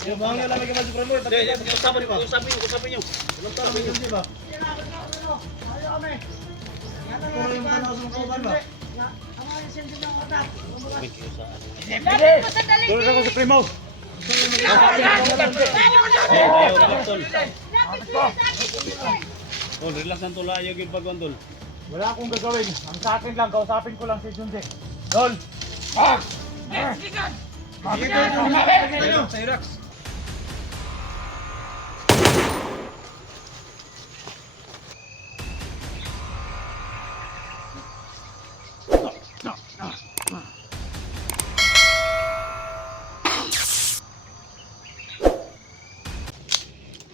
Yung mga nga lamig ka Supremo. Usapin nyo. Walang tao may hindi ba? Puro yung tanaw sa mga kauban ba? Tulog ako Supremo. Tol, relax lang tol. Ayaw yung pagkuhan tol. Wala akong gagawin. Ang sa akin lang, kausapin ko lang si Junji. Dol! Sa Iraq.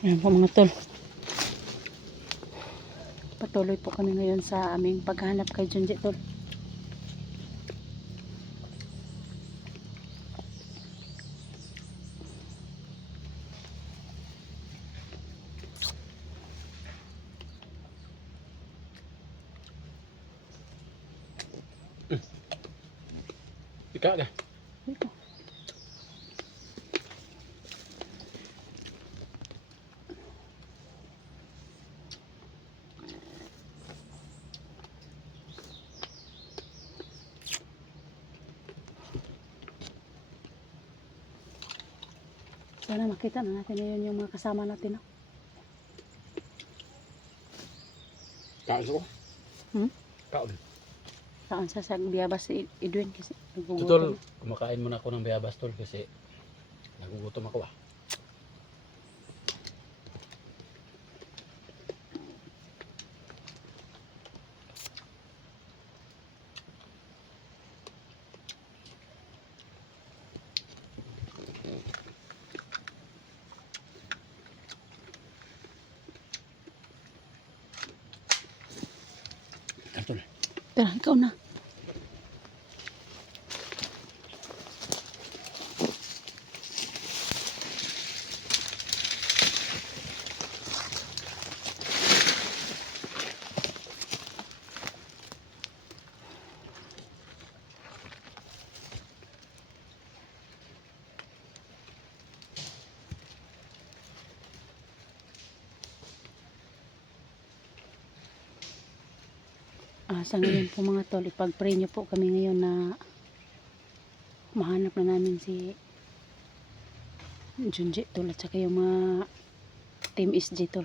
Ayan po mga tol. Patuloy po kami ngayon sa aming paghahanap kay Junji tol. Ika ka. Dito. Sana makita na natin ngayon yung mga kasama natin. No? Kaon ko. Kaon. Saan sa Biabas si Edwin kasi nagugutom. Tol, kumakain muna ako ng bayabas tol kasi nagugutom ako ah. Tol. Tara, ikaw na. Sa ngayon po mga tol, ipag-pray nyo po kami ngayon na mahanap na namin si Junji tol at saka yung mga team SG tol.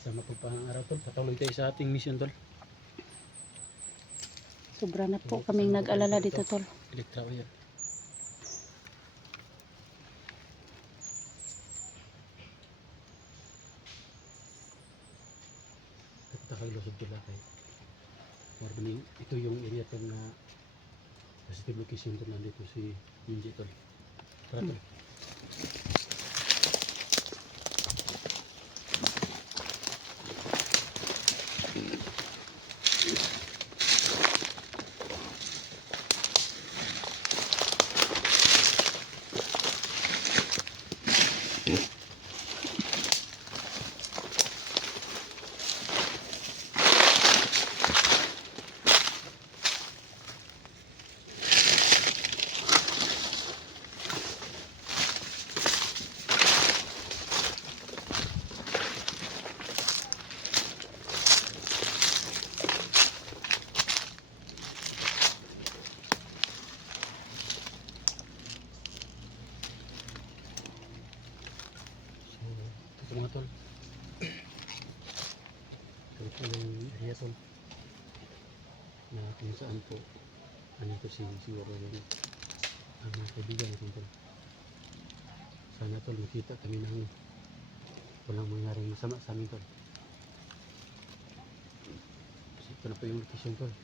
Sama po pang-araw tol, patuloy tayo sa ating mission tol. Sobra na po kaming nag-alala dito tol. Elektra wire. Takaglusod tula kay Marvin, ito yung area tol na positive location tol, nandito si Junji tol. Tara tol. Ito mga tol. Ito yung area tol na kung saan po andito siguro yung mga kaibigan natin tol. Sana tol makita kami ng walang mangyaring masama sa amin tol. Kasi ito na po yung location tol.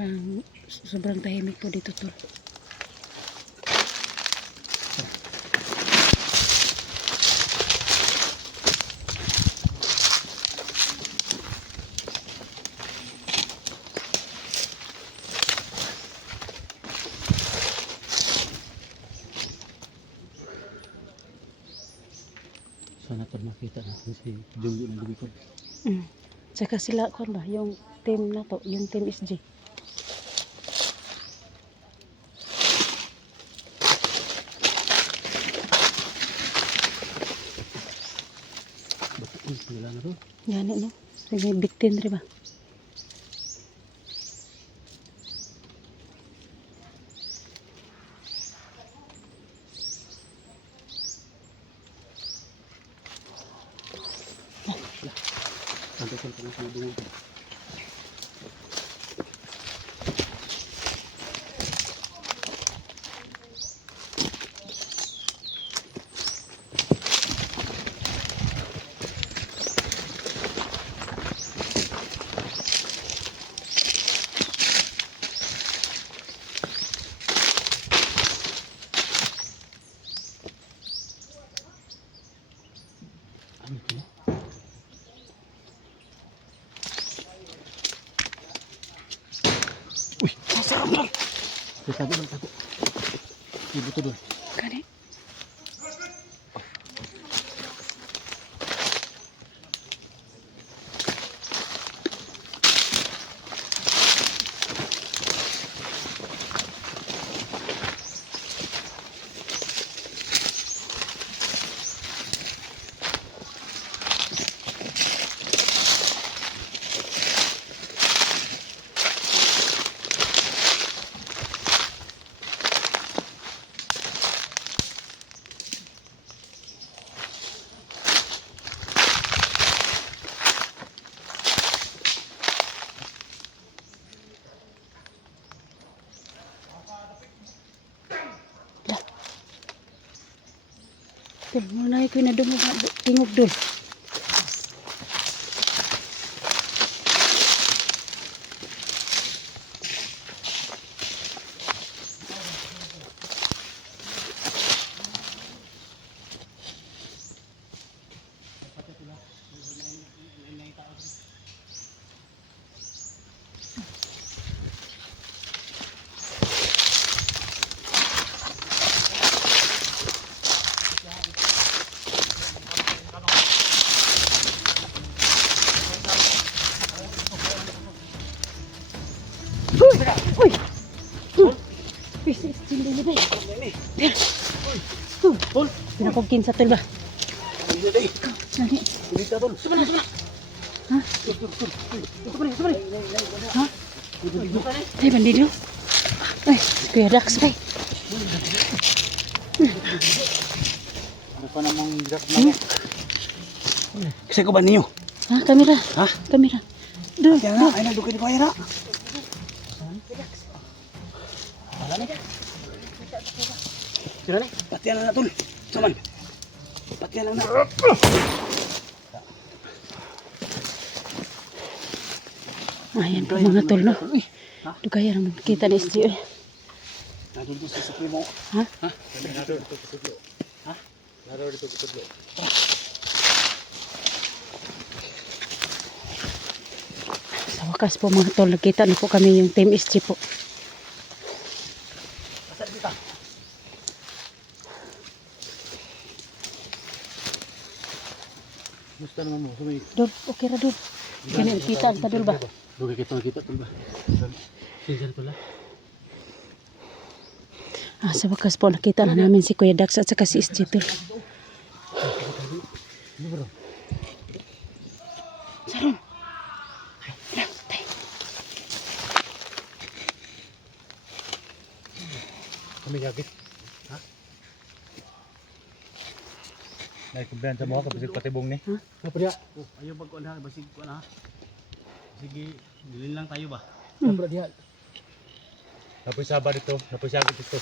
Parang sobrang tahimik po dito, tol. Sana tol makita natin si Junggo na lumikod. Tsaka sila, kon ba, yung team na to, yung team SG. Uy, wala na ron. Gani, no? Sige, bitin rin ba? Sampai tol ka na sa dungog. Ano ito na? Uy! Nasa tol. Tago lang, tago. Ibu to doon. Gani. Tol, muna ko na dumog tingog dul. Uy! Uy! Pisis, hindi na ba? Tol! Pinakugkin sa tol ba? Nani? Dito tol. Subana, subana! Ha? Ha? Ay, bandido? Ay, Kuya Dax, bay. Ano pa namang drop na? Kasi ko ba ninyo? Ha, kamera. Ha? Kamera. Dul, Kaya dul. nga, ay nagdukin ko ayra. Wala na. Sila na? Patihan lang na tol. Saman. Patihan lang na. Ayan po mga tol, no? Dugaya naman kita ni SG. Nadun doon sa sakli mo. Ha? Ha? Naro dito kutudlo. Ha? Naro dito kutudlo. Sa wakas po mga tol, nakita na po kami yung team SG po. Asa dito? Gusto naman mo. Sumay. Dul, okay ra dul. Kaya nakita ang tadul ba? Dugi kita nakita tol ba? Sinsan tol ah. Ah, sa wakas po nakita na namin si Kuya Dax at saka si SG tol. Ano bro? Sarong. Ay, tay. Kami gagit. Ha? Naikubihan sa mga kapasig patibong ni. Apa dia? Oh, ayo pag-on ha, basig ko na ha. Sige, dilin lang tayo ba? Apa dia? Napoy saba dito. Napoy sagit dito.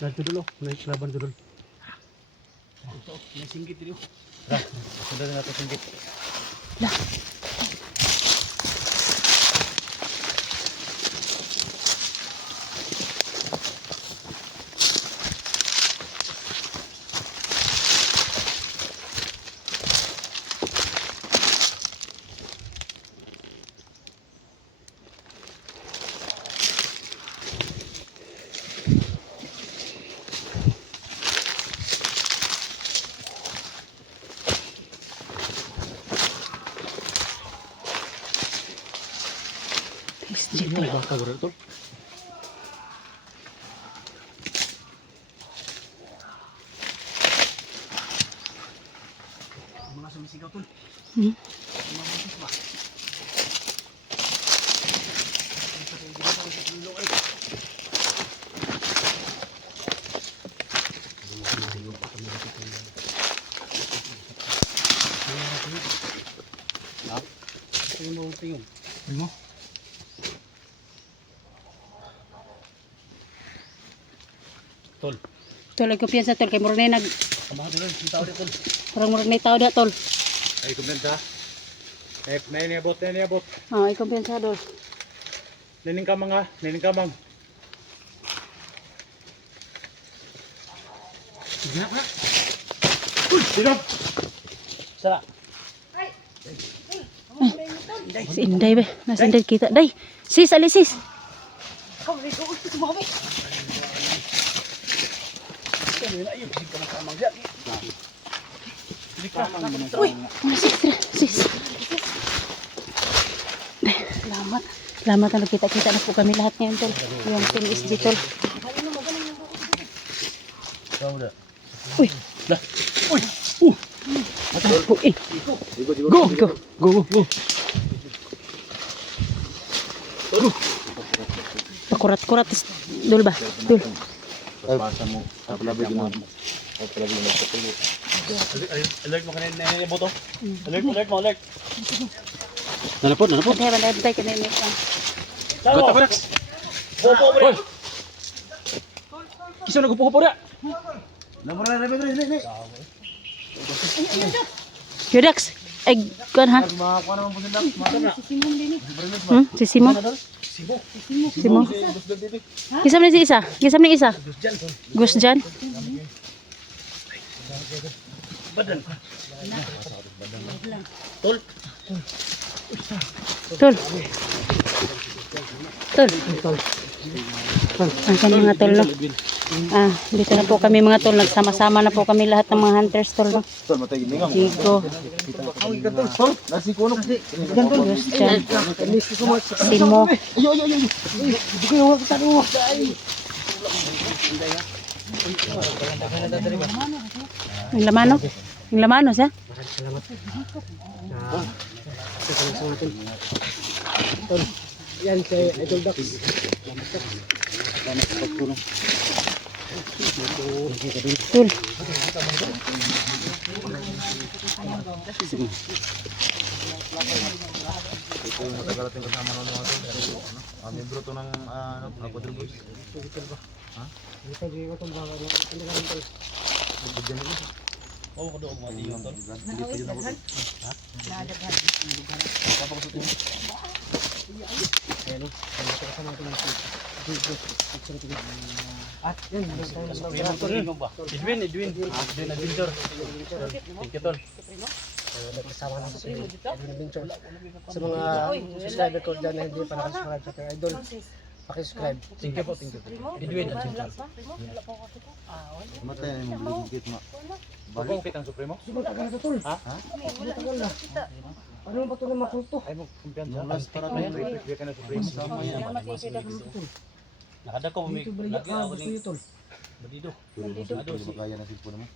Nanti dulu, naik laban dulu. Ito, may singgit dito. Tara, sundan na natin singgit. Lah. Tawag tol. Mga sumisigaw tol. Hmm? Mga buntis ba? Tingin mo, tingin. Tingin mo? Tol. Tol, ay kumpiyansa tol. Kay murag na nag... Kamahan tol. Yung tao dito tol. Parang murag na tao da tol. Ay, kumenta. Na inabot, na inabot. Oh, ay kumpiyansa tol. Nining ka mga, nining ka mang. Sige na pa. Uy, sino? Sara. Si Inday ba? Nasa Inday kita. Day! Sis, ali sis! Uy! Mga sis, tira. Sis! Day, salamat. Salamat na nagkita-kita na po kami lahat ngayon tol. Yung team SG tol. Uy! Lah. Uy! Uy! Go! Go! Go! Go! Pakurat-kurat dul ba? Dul. Pasa mo. Apalabi mo. Apalabi mo. Alert mo kanina na inabot to. Alert mo, alert. Nalapot, nalapot. Bantay ka na yun. Gata pa. Bobo, bro. Isa nagupo-gupo na. Namura na rin, rin. Yodax! Ay, kuhan ha? Makakuha naman po sila. Si Simon? Simon? Kisam na si isa? Kisam na isa? Gus Jan? Badan. Tol. Tol. Tol. Ang kami mga tol no? Dito na po kami mga tol. Nagsama-sama na po kami lahat ng mga hunters tol no? Tol, matay gini nga. Chico. Tol, nasi kuno. Gus Jan. Simo. Hindi ko yung wakita mo. Yung lamano? Yung lamano siya? Yan kay Idol Dax. Tol. Ito yung matagarating kasama ng mga tol. Membro to ng quadribus. Ha? Oh, ko doon mo yung tol. Hindi pa yun ako. Ha? At yan, Edwin Adventure. Thank you tol. Kasama na si Edwin Adventure. Sa mga subscriber ko dyan na hindi pa nakasubscribe sa kay Idol, pakisubscribe. Thank you po, thank you. Edwin Adventure. Matay na yung bigit mo. Bagong kitang supremo? Ha? Matagal na. Ano ba ito na makulto? Ay mo, kumpiyansa. Yung last para tayo, prepare ka na supremo. Sama yan. Nakadako, lagi ako ni Bandido. Ito, di ba kaya na silpo naman?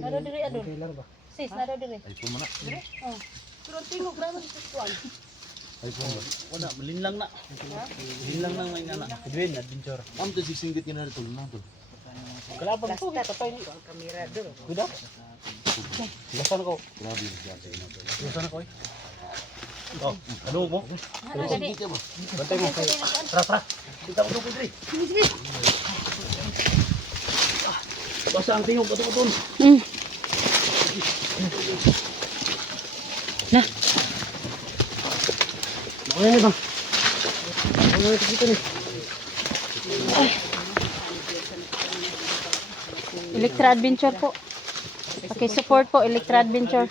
Naro diri adol. Sis, naro diri. iPhone mo na. Pero tingog naman sa kuan. iPhone mo. Wala, malinlang na. Malinlang na may nana. Edwin Adventure. Ma'am, ito 16 bit na rin tol na tol. Kalabang ko, tatay ni. Kamera doon. Kuda. Lasan ko. Grabe yung siya sa inyo tol. Lasan ako eh. Oh, ano mo? Bantay mo. Tara, tara. Kita ko doon, Dre. Basta ang tingog, patong-patong. Na. Ano ba? Ano ito dito ni? Electra Adventure po. Paki-support po, Electra Adventure.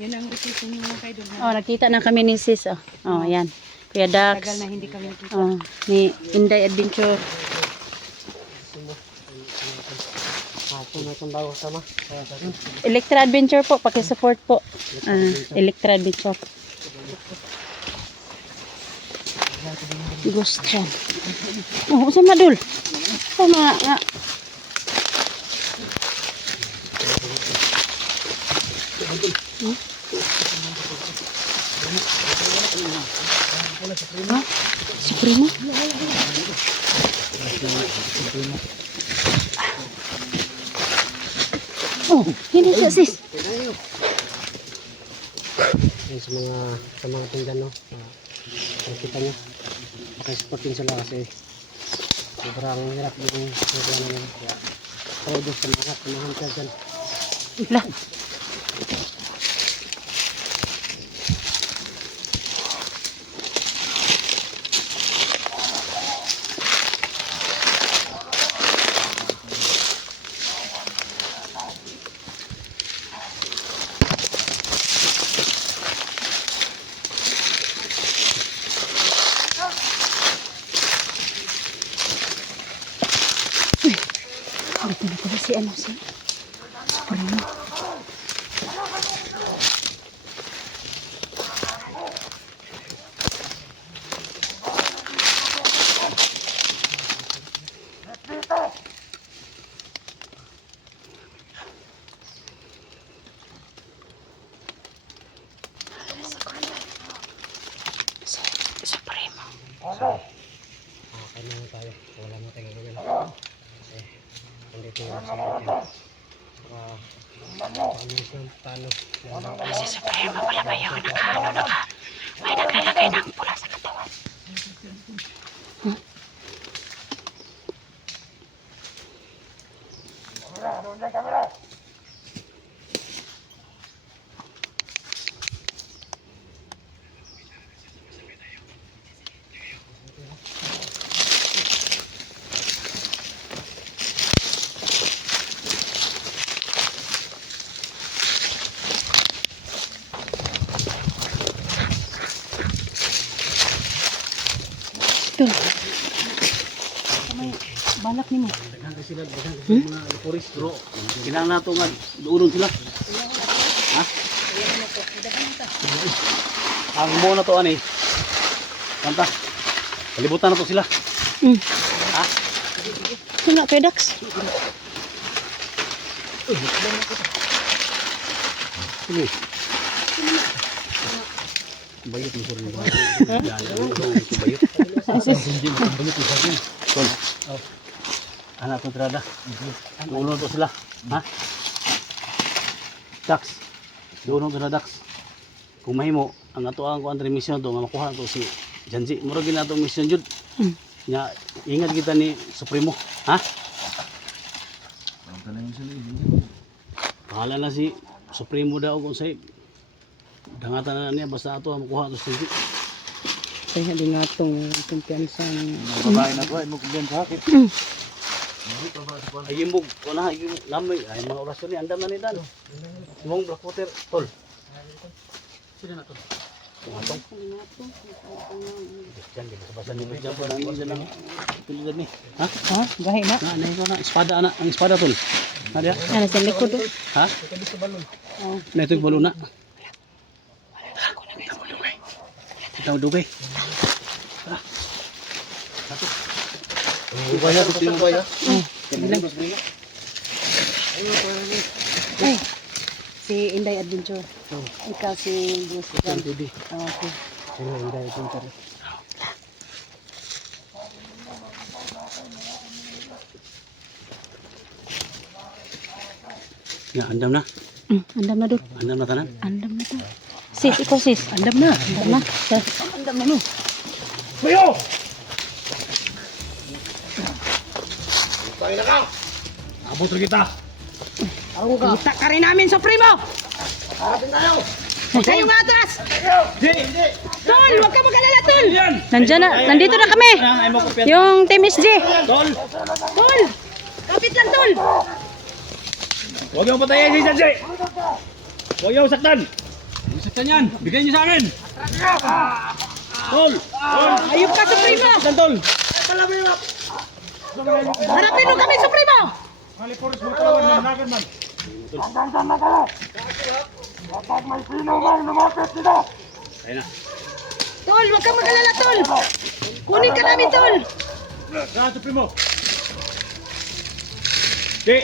Yun ang request niyo mga kaidol na Oh, nakita na kami ni sis. Oh, yan. Kuya Dax. tagal na hindi kami nakita. Oh, ni Inday Adventure. Electra Adventure po, paki-support po. Electra Adventure. Ghost yan. Oh, saan madul? Saan nga? Ha? Supremo? Oh, hindi siya sis. Yung sa mga tinggan, no? Nakikita nyo. Pakisupport din sila kasi sobrang hirap yung ano nyo. Kaya todo sa mga hunter dyan. Lah. Dito na pala si ano si Supremo. Supremo. Kaya naman tayo. Wala na tayong gagawin. Kasi nandito yung sa atin. Paano? Si Supremo pala ba yun? May naglalagay ng pula sa katawan. Ito. Kamay, balak ni mo. Dagan kasi mga puris bro. Kailangan nato nga doon sila. Ha? Ang mo na to ani. Kanta. Kalibutan na to sila. Ha? Sino kay Dax? Sige. Bayot mo rin ba? Bayot. Bayot mo rin. Tol. Anak ko trada. Tulong to sila. Ha? Dax. Doon to na Dax. Kung mahimo ang atuang ko ang mission to nga makuha to si Janji. Murag gina to mission jud. Nya ingat kita ni Supremo. Ha? Bahala na si Supremo daw kung say dangatan na niya basta ato makuha to si Janji. Kaya din nga itong kumpiyansa ng... Babae na to, ay mo kumbiyan sa akin. Ay imbog, wala, lamay, ay mga orasyon ni, andam na ni Dan. Mong black water, tol. Sino na tol? Tumatong. Diyan, di basa-basa ni mo dyan po, nang isa lang. Pilihan ni. Ha? Ha? Gahi na? Na, nahin ko na, espada na, ang espada tol. Nadia? Ano sa likod do? Ha? Oh. Na ito yung balon na. Itaw dugay. Ubay na, gusto yung ubay ha. Ay, si Inday Adventure. Ikaw si Bruce Jan. Hindi. Okay. Sino yung dahil kong tari? Ya, andam na. Andam na doon. Andam na tanan. Andam na to. Sis, ikaw sis. Andam na. Andam na. Andam na no. Bayo! Tayo na ka! Abot rin kita! Kita ka rin namin, Supremo! Atin tayo! Huwag kayong atras! Hindi! Tol, huwag ka mag-alala, Tol! Nandiyan na, nandito na kami! Yung Team SG! Tol! Tol! Kapit lang, Tol! Huwag yung patayin si Janji! Huwag yung saktan! Saktan yan! Bigay niyo sa akin! Tol! Ayup ka, Supremo! Saktan, Tol! Harapin mo kami, Supremo! Ayun na. Tol, huwag ka mag-alala, Tol! Kunin ka namin, tol. Saan, Supremo? Di!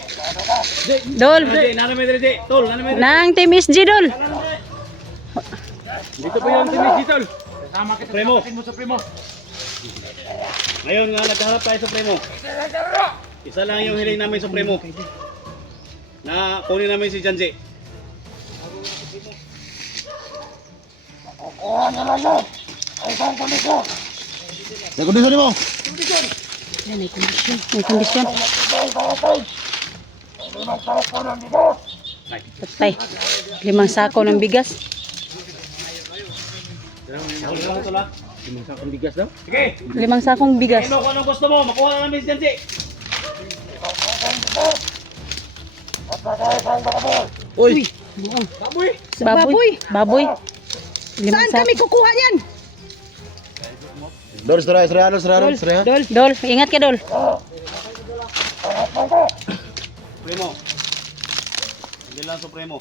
Dol. Di, nanamay dali, di! Tol, nanamay dali! Nang Team SG, Dol. Dito po yung tinis, Tol! Kasama kita, Supremo! Supremo! Ngayon nga, nagkaharap tayo, Supremo. Isa lang yung hiling namin, Supremo. Na kunin namin si Janji. May kondisyon mo! Yan, may kondisyon. May kondisyon. Patay. 5 sako ng bigas. Limang sakong bigas daw. Sige! 5 sakong bigas. Kung anong gusto mo, makuha na namin si Janji. Uy! Baboy! Baboy. Baboy. 5 sako. kukuha yan? Dol, Dol. Dol, ingat ka, Dol. Supremo. Hindi lang Supremo.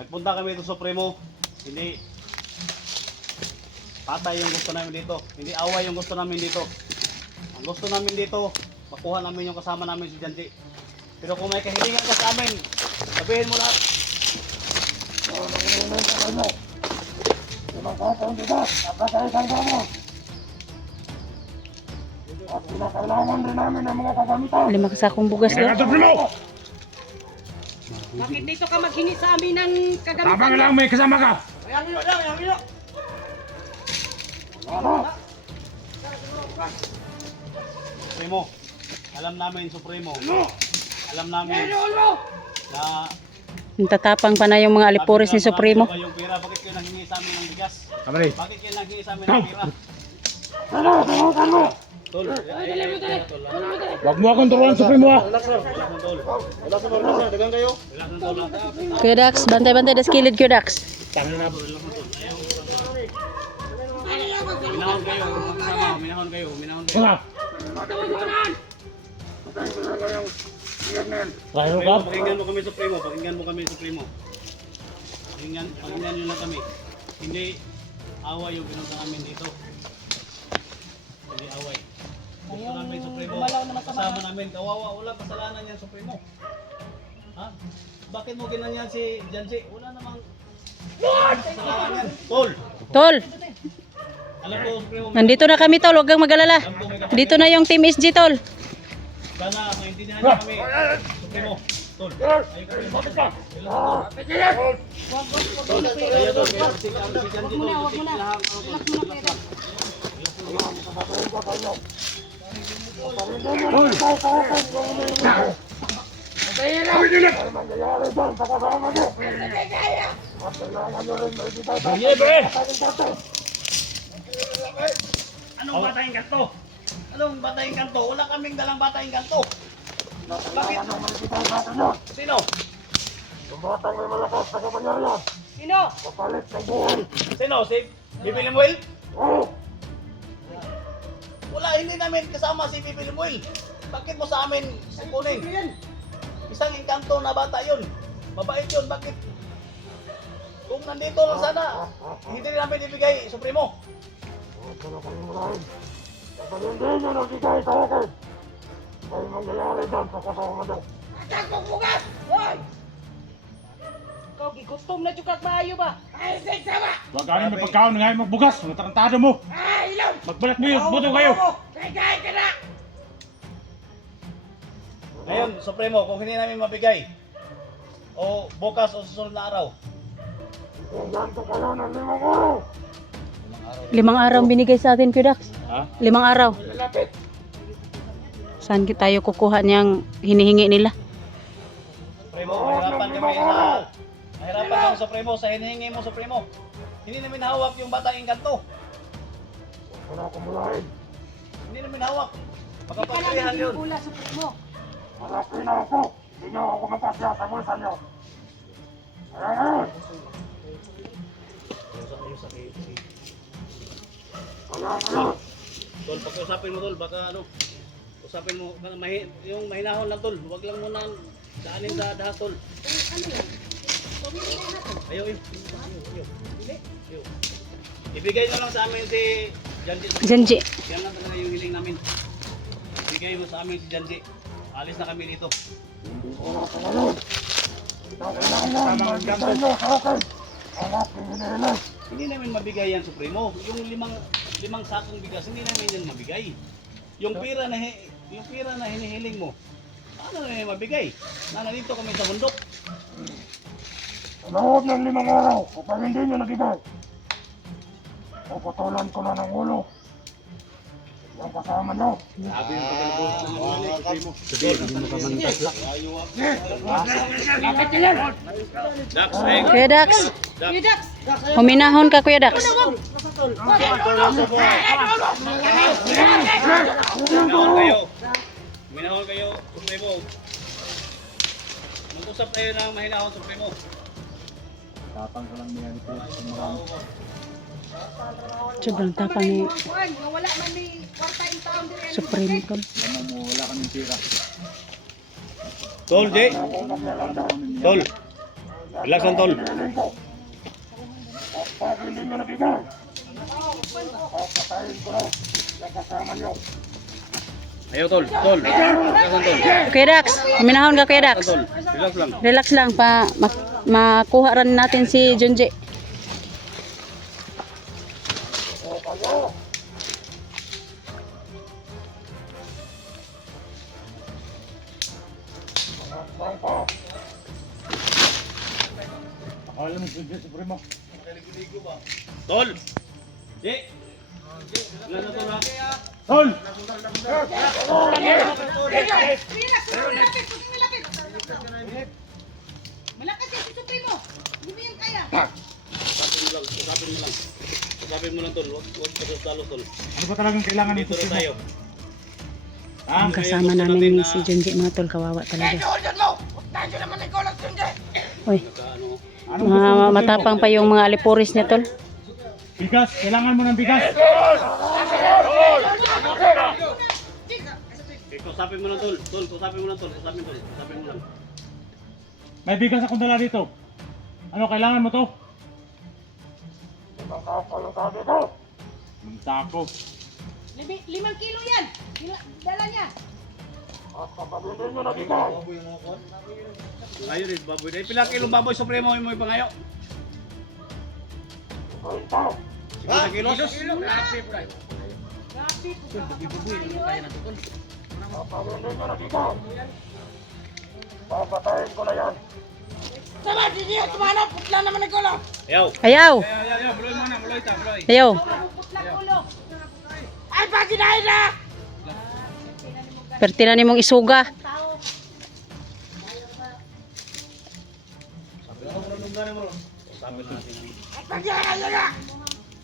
Nagpunta kami ito Supremo. Hindi patay yung gusto namin dito. Hindi away yung gusto namin dito. Ang gusto namin dito, makuha namin yung kasama namin si Janji. Pero kung may kahilingan ka sa amin, sabihin mo lahat. Lima sakong bugas, Dol. Bakit dito ka maghingi sa amin ng kagamitan? Abang lang may kasama ka. Supremo, alam namin Supremo. Alam namin na Tatapang pa na yung mga alipuris ni Supremo. yung pera, bakit kayo nanghingi sa amin ng bigas? Kamari. Bakit kayo nanghingi sa amin ng pera? Tol, Wag mo akong turuan, Supremo ah. relax lang, tol. Relax lang, dagang kayo. Relax lang, tol. Kuya Dax, bantay-bantay das kilid, Kuya Dax. Minahon kayo, sama, minahon kayo. Kaya ka? Pakinggan mo kami Supremo, pakinggan nyo lang kami. Hindi away yung pinunta namin dito. Hindi away. Gusto namin Supremo, kasama namin, kawawa, wala kasalanan yan Supremo. Ha? Bakit mo ginanyan si Janji? Wala namang kasalanan yan. Tol! Tol, Alam ko Supremo, nandito na kami, Tol. Huwag kang mag-alala. Dito na yung Team SG, Tol. sana maintindihan niyo kami. Supremo, Tol. Ayun kami. Bakit ka? Tol, kaya Tol, kaya si Janji Tol. Wag mo na. Anong batayang kanto? Anong batayang kanto? Wala kaming dalang batayang kanto. Bakit? Sino? Sino? Sino? Si Bibi Limuel? Wala, hindi namin kasama si Bibi Limuel. Bakit mo sa amin kunin? Isang engkanto na bata yun. Mabait yun, bakit? Kung nandito lang sana, hindi rin namin ibigay, Supremo. Ikaw, gigutom na juga maayo ba? Wag galing may pagkaon nga magbugas. Natarantado mo. Magbalat mo yun. Buto kayo. Ngayon, Supremo, kung hindi namin mabigay, o bukas o susunod na araw, 5 araw ang binigay sa atin, Kuya Dax. ha? 5 araw. Saan tayo kukuha niyang hinihingi nila? Supremo, mahirapan kami sa... Mahirapan kami, Supremo, sa hinihingi mo, Supremo. Hindi namin hawak yung batang engkanto. Hindi namin hawak. Pagkapagkarihan yun. Pula sa mo. Tol, pag-usapin mo, Tol, baka ano, usapin mo, yung mahinahon lang, Tol. Huwag lang muna daanin sa dahat, Tol. Ayaw, eh. Ayaw. Ibigay nyo lang sa amin si Janji. Janji. Yan lang talaga yung hiling namin. Ibigay mo sa amin si Janji. Alis na kami dito. Hindi namin mabigay yan, Supremo. Yung limang sakong bigas, hindi namin yan mabigay. Yung pira na hinihiling mo, paano na yan mabigay? Nandito kami sa bundok. Sa loob ng 5 araw, kapag hindi nyo nagibay, puputulan ko na ng ulo. Yung kasama nyo. Sabi yung pagkalabos ng Supremo. Lapit nyo yan! Dax, Kuya Dax. Huminahon ka, Kuya Dax. Minahon kayo, Supremo. Mag-usap tayo ng mahinahon, Supremo. Sobrang tapang ni Juan, wala man ni kwarta yung taon din. Supreme Tol. Tol, Jay. Tol. Relax lang, Tol. Kapag hindi nyo nagibay, papatayin ko na yung kasama nyo. Ayaw, Tol. Tol. Relax lang, Tol. Kuya Dax, huminahon ka, Kuya Dax. Tol. Relax lang. Relax lang pa makuha rin natin si Junji. Tol. Jay. Relax lang, Tol, ha? Tol! Malakas yan si Supremo. Hindi mo yan kaya. Usapin mo lang, Tol. Huwag talo, Tol. Ano ba talagang kailangan Dito na tayo. Ang kasama namin ni si Junji, mga Tol, kawawa talaga. Uy, matapang pa yung mga alipuris niya, Tol. Bigas! Kailangan mo ng bigas! Usapin mo lang, Tol. Tol, usapin mo lang, Tol. Usapin mo lang. May bigas akong dala dito. Ano, kailangan mo to? Ang tako. 5 kilo yan. Dala niya. Ayaw rin, baboy. Dahil pilang kilong baboy, Supremo, mo ipangayo. 50 kilos? Papatayin ko na yan. Ayaw. Ayaw! Buloy mo na, buloy ta, buloy. Ayaw! Pertina ni mong isuga. Usapin natin.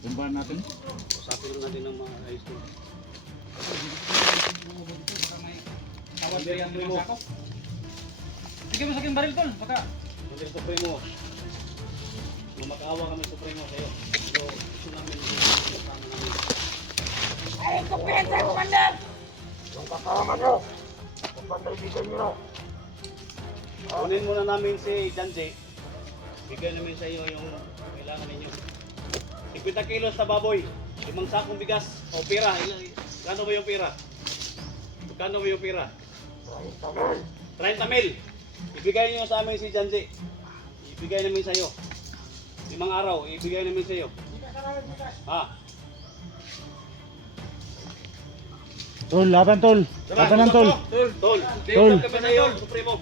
Tumbahan natin. Usapin natin ng mga high school. Sige mo sa akin baril, Tol. Baka. Hindi, Supremo. Makaawa kami, Supremo, sa'yo. Pero gusto namin yung kasama namin. Yung kasama nyo. Kung ba't naibigay nyo na. Kunin muna namin si Janji. Bigay namin sa iyo yung kailangan ninyo. 50 kilos na baboy. 5 sakong bigas. O pira. Kano ba yung pira? Kano ba yung pira? 30 mil. Ibigay niyo sa amin si Janji. Ibigay namin sa iyo. 5 araw. Ibigay namin sa iyo. Ha? Tol, laban, Tol. Labanan, Tol. Tol. Tol. Kami sa iyo, Supremo.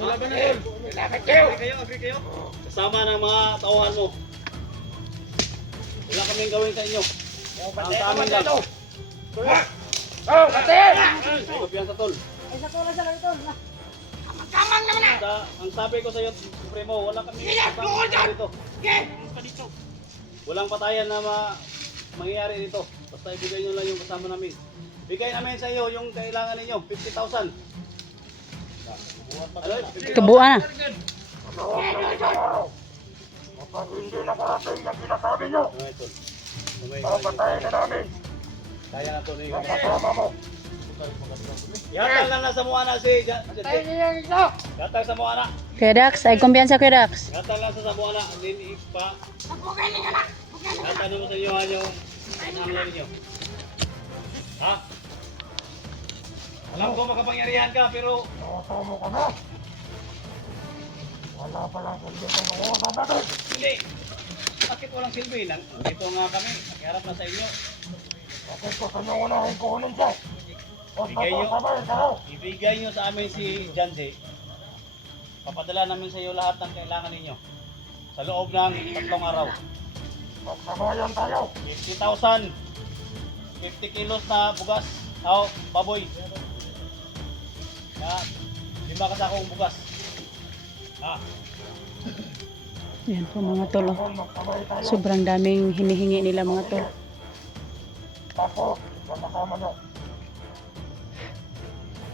Laban na, Tol. Agree kayo. Kasama ng mga tauhan mo. Wala kaming gawin sa inyo. Ang sa amin lang. Sabihan sa Tol. Ang sabi ko sa iyo, Supremo, wala kaming dito. Walang patayan na mangyayari dito. Basta ibigay nyo lang yung kasama namin. Bigay namin sa iyo yung kailangan ninyo, 50,000. Ano? Kabuan na. Kapag hindi nakarating yung sinasabi nyo, Ano ito? papatayin na namin. Kaya na ito. Yung kasama mo. Yatag lang na sa mukha na si Yatag sa mukha na. Kuya Dax, ay kumpiyansa, Kuya Dax. Yatag lang sa mukha na. Then ipa. Tatanong sa inyo yung nangyay ninyo. Ha? Alam ko makapangyarihan ka pero Nakatamo ka na. Wala pa lang kung dito ang uusap natin. hindi. Bakit walang silbi? Dito nga kami. Nakiharap na sa inyo. Bakit ko sa inyo unahin kunin siya? Basta Bigay nyo. sabay kayo. Ibigay nyo sa amin si Janji. Papadala namin sa iyo lahat ng kailangan ninyo. Sa loob ng 3 araw. Magsabayan tayo. 50,000. 50 kilos na bugas. Baboy. Na 5 kasakong bugas. Yan po mga tol. Oh. Kung magsabay tayo. Sobrang daming hinihingi nila mga tol. Tapos, magkasama nyo.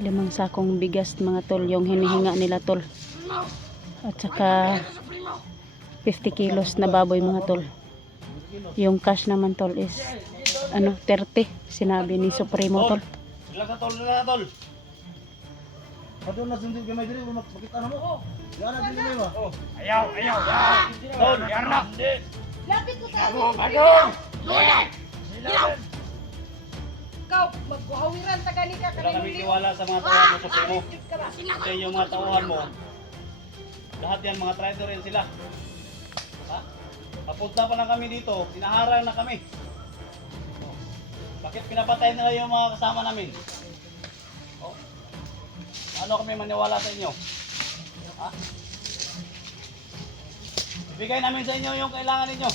5 sakong bigas mga tol yung hinihinga nila tol. At saka 50 kilos na baboy mga tol. Yung cash naman tol is 30 sinabi ni Supremo tol. Relax na tol, relax na tol. Padung na sundin gamay diri makita na mo. Yan na din mo. Ayaw. Tol, yan na. Lapit ko sa Badong! ikaw. Magkuhawiran ta gani ka Wala kami kanino. tiwala sa mga tauhan mo Supremo. Ka ba? Kasi yung mga tauhan mo, lahat yan mga trader yan sila. Ha? Papunta pa lang kami dito, pinaharang na kami. Bakit pinapatay nila yung mga kasama namin? Oh. Ano kami maniwala sa inyo? Ha? Ibigay namin sa inyo yung kailangan ninyo.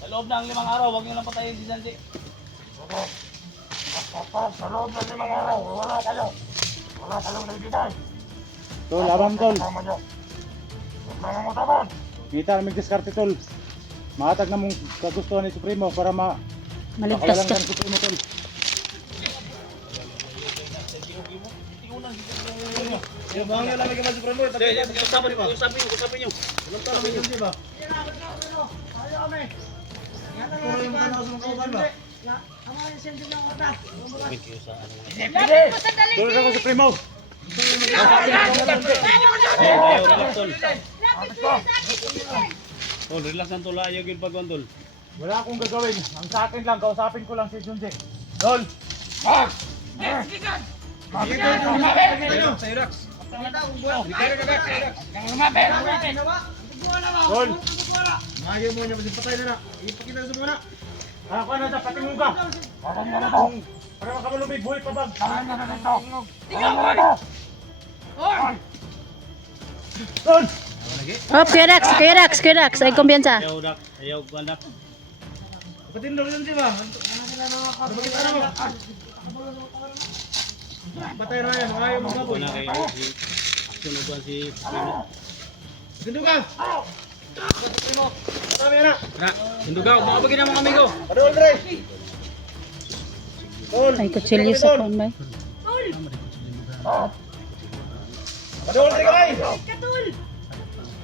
Sa loob ng 5 araw, huwag nyo lang patayin si Janji. Kapag sa loob ng 5 araw, wala kayong naibigay. Tol, abang tol. Kasama nyo. Huwag nangangutaban. Kita na diskarte tol. Mahatag na mong kagustuhan ni Supremo para Maligtas ka. makawalan ka ni Supremo tol. Yung bangyo lang may Supremo. Usapin nyo. Walang talo may Janji ba? Lapit ko sa dali. Tol, ako Supremo. Tol, relax lang tol. Ayaw yung pagwan tol. Wala akong gagawin. Ang sa akin lang, kausapin ko lang si Junji. Tol! Tol! Ako na sa patimuga. Para makamalumig, buhay pa bag. Tol! Oh, Kuya Dax, ay kumpiyansa. Ayaw dak. Ayaw anak. Ako na kay sunugan si Supremo. Ay kutsilyo sa phone ba?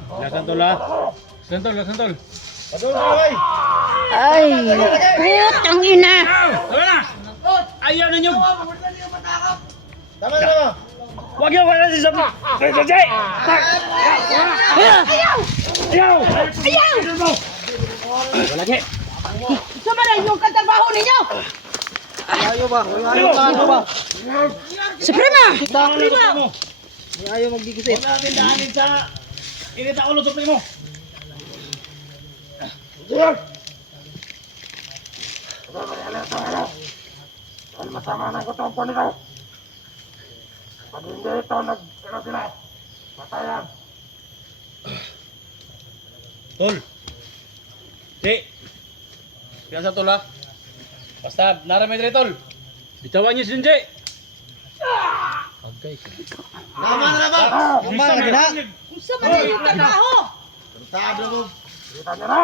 Relax lang tol ha. Ay, putang ina. Ayaw ninyo. Tama. Wag yung wala si Sophie. Sama na yung katrabaho ninyo. Supremo! Huwag natin daanin sa init na ulo Supremo. Dahil masama ng kutompo nito. Pag hindi ito sila, patayan. Tol. Si. Piyansa tol ha. Basta naramay dito tol. Bitawan niyo si Junji. Tama na ba? Sama na yung trabaho. Kita nyo na!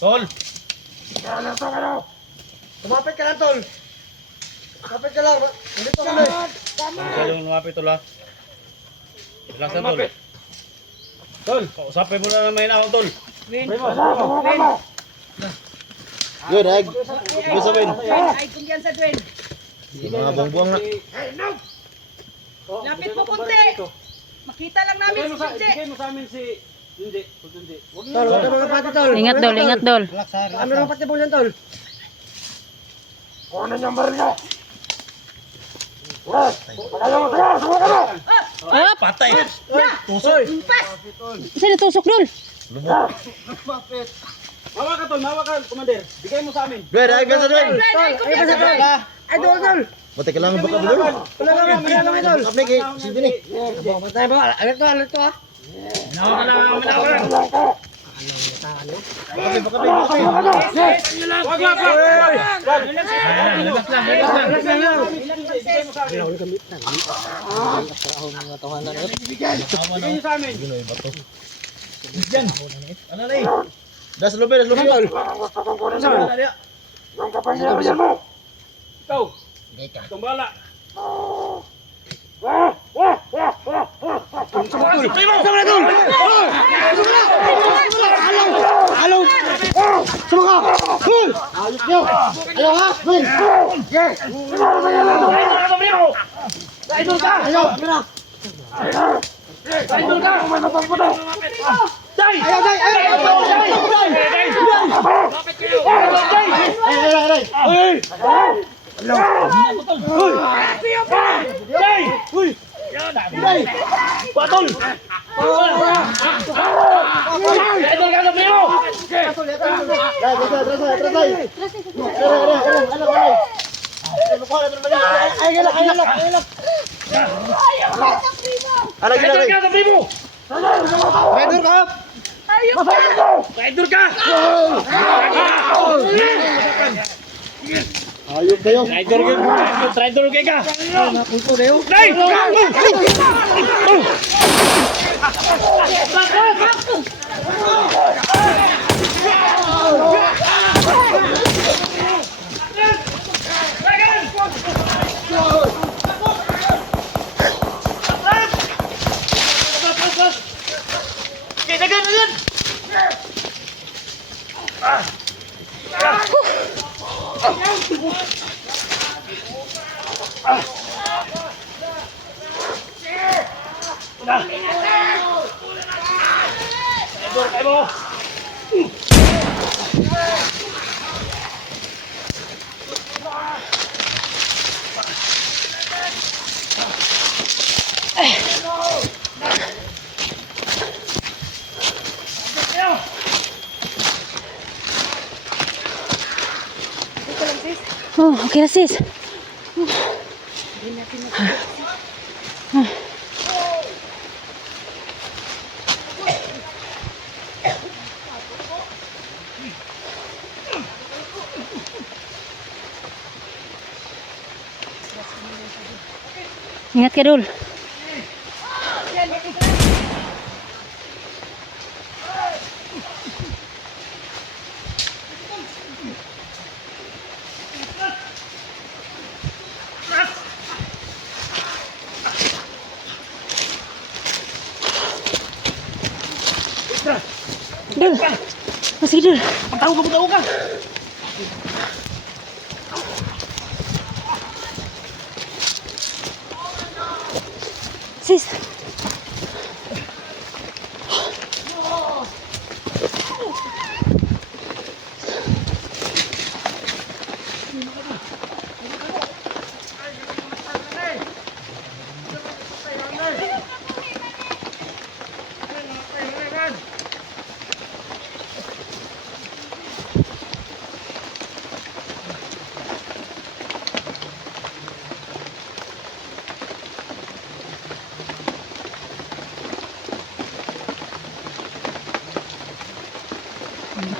Tol. Kaya nito kayo! Masyadong lumapit tol ha. Relax lang tol. Tol, kausapin mo na may naon tol. Good, Ay, kumpiyansa Dwayne. Mga buong-buong na. Lapit mo kunti. Makita lang namin si Junji. Bigay mo sa amin si Junji. Junji. Huwag Tol, wag ka mga pati, tol. Ingat dol, ingat dol. Ano lang pati po yan, tol? Kuha na niyang baril niya. Up! Patay. Pas! Sino tusok dol? Mawa ka tol, mawa ka, Commander. Bigay mo sa amin. Dwayne, ay ka sa Dwayne. Ay, tol, tol. Mati kailangan baka dulu. Wala lang, tol. Kapne kay silbi ni. Patay ba? Alat to, ah. Bigay nyo sa amin. Ano na eh? Das lubi, das lubi. Yung kapangyarihan mo. Ikaw. Tumbala. Ano gila? Ayun kayo. Oh, okay na sis. Ingat ka dul. Dul. Masih dul. Tahu ka. Sis.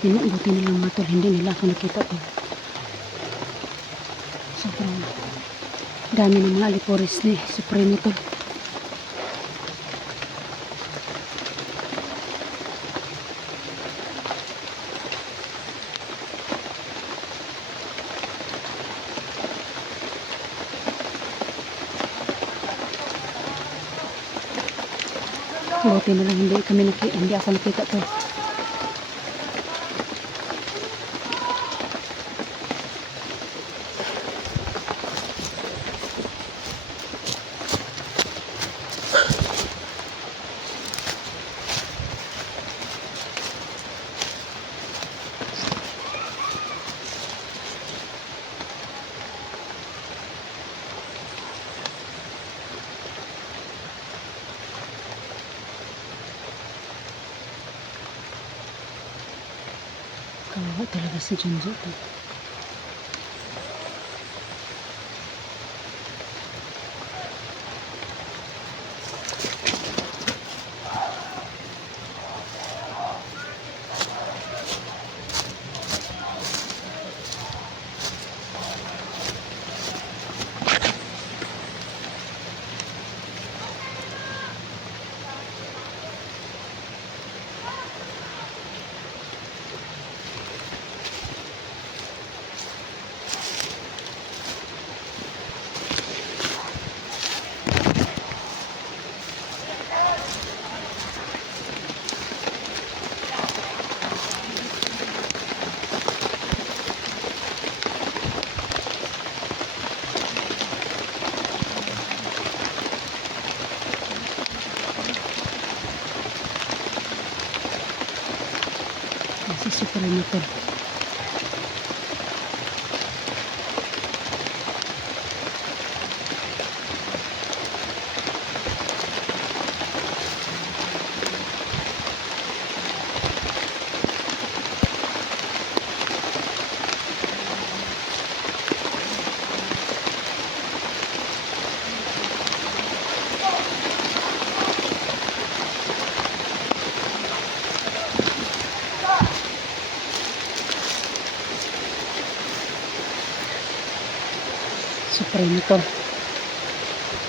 Buti na lang mga tol, hindi nila ako nakita tol. Sobrang dami ng mga aliporis ni Supremo tol. Buti na lang hindi ako nakita tol. Kawawa talaga si Junji to. Si Supremo tol. Supremo tol.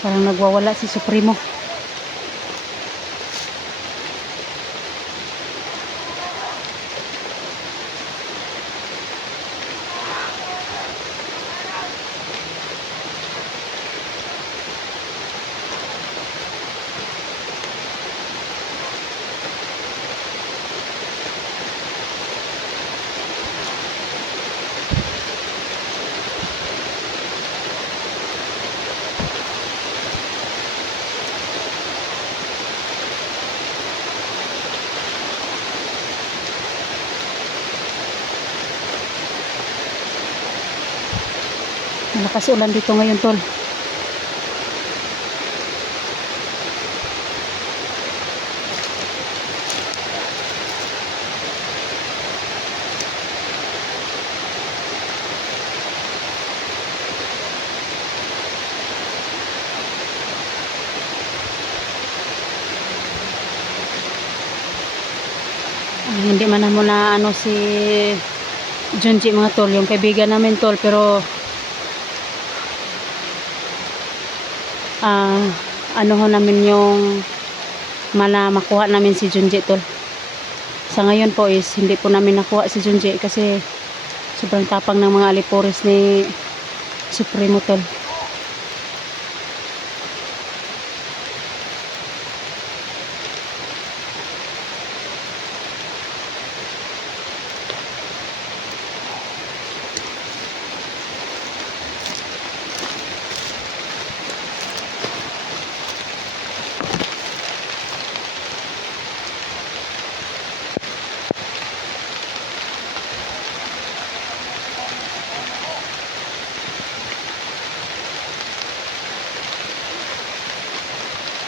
Parang nagwawala si Supremo. Malakas ulan dito ngayon tol. Hindi man na muna ano si Junji mga tol, yung kaibigan namin tol, pero ano ho namin yung makuha namin si Junji tol. Sa ngayon po is hindi po namin nakuha si Junji kasi sobrang tapang ng mga alipores ni Supremo tol.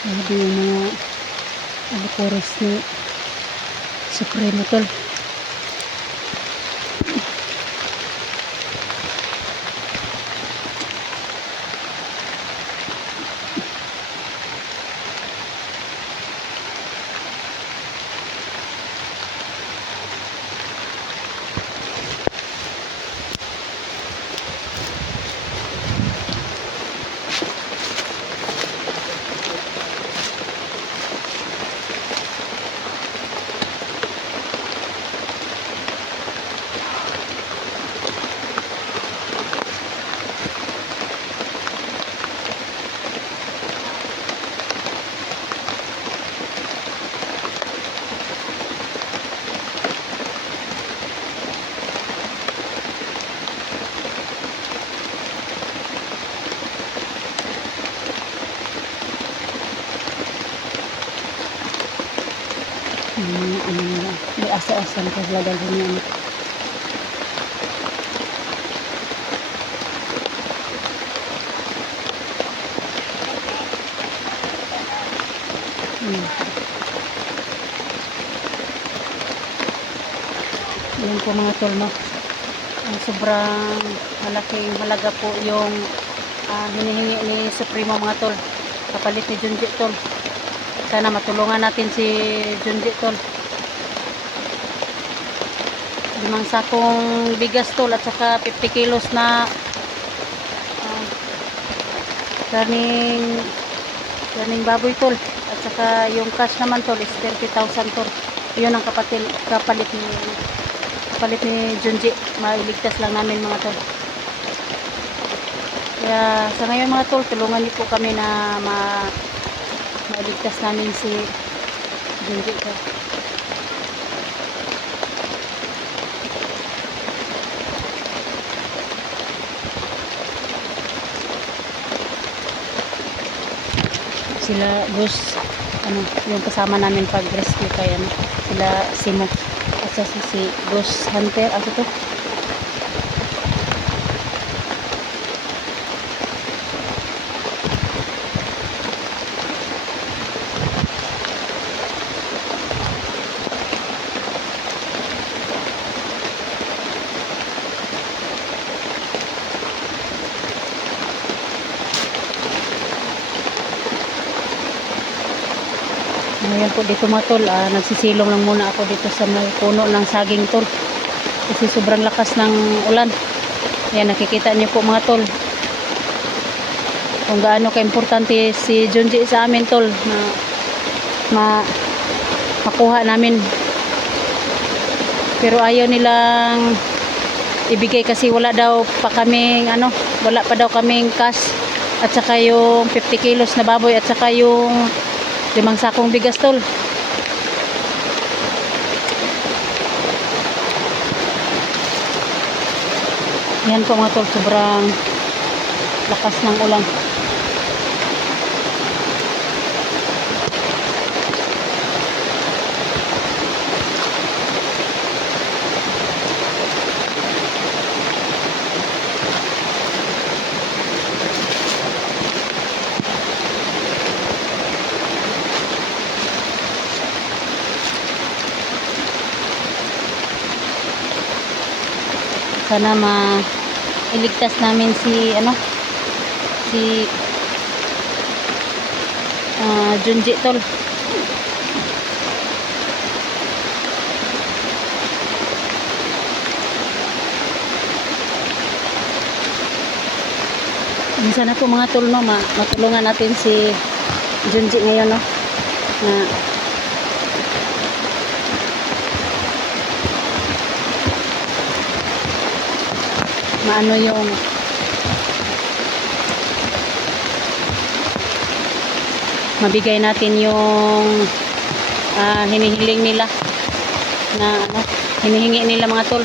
Grabe yung mga alipores ni Supremo tol. May asa-asan ka talaga ganyan. Yun po mga tol, no? Sobrang malaking halaga po yung hinihingi ni Supremo mga tol. Kapalit ni Junji tol. Sana matulungan natin si Junji tol. 5 sakong bigas tol at saka 50 kilos na karning baboy tol. At saka yung cash naman tol is 30,000 tol. Yun ang kapalit ni Junji. Mailigtas lang namin mga tol. Kaya sa ngayon mga tol, tulungan niyo po kami na mailigtas namin si Junji tol. Sila boss, yung kasama namin pag rescue kay sila Simo at si Boss Hunter, to. Ngayon po dito mga tol, nagsisilong lang muna ako dito sa may puno ng saging tol. Kasi sobrang lakas ng ulan. Ayan, nakikita niyo po mga tol. Kung gaano ka-importante si Junji sa amin tol. Na makuha namin. Pero ayaw nilang ibigay kasi wala daw pa kaming wala pa daw kaming cash. At saka yung 50 kilos na baboy at saka yung 5 sakong bigas tol. Yan po mga tol, sobrang lakas ng ulan. Sana iligtas namin si Junji tol. Sana po mga tol matulungan natin si Junji ngayon na maano yung mabigay natin yung hinihiling nila na hinihingi nila mga tol.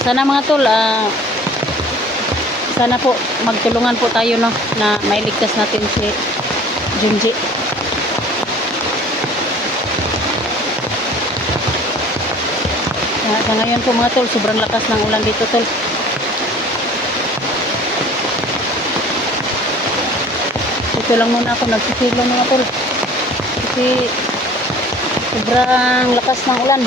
Sana mga tol sana po magtulungan po tayo na mailigtas natin si Junji. Sa ngayon po mga tol, sobrang lakas ng ulan dito tol. Dito lang muna ako nagsisilong mga tol. Kasi sobrang lakas ng ulan.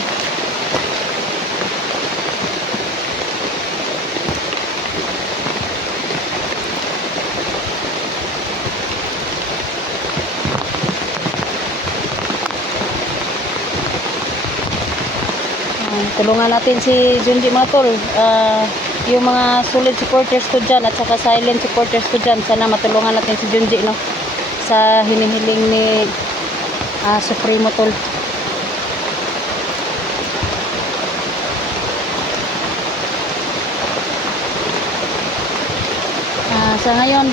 Tulungan natin si Junji mga tol. Yung mga solid supporters ko dyan at saka silent supporters ko dyan, sana matulungan natin si Junji sa hinihiling ni Supremo tol. Sa ngayon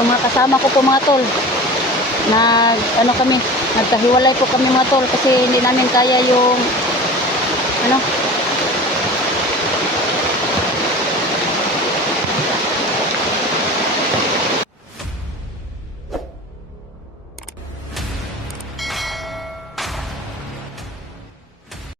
yung mga kasama ko po mga tol nagkahiwalay po kami mga tol kasi hindi namin kaya yung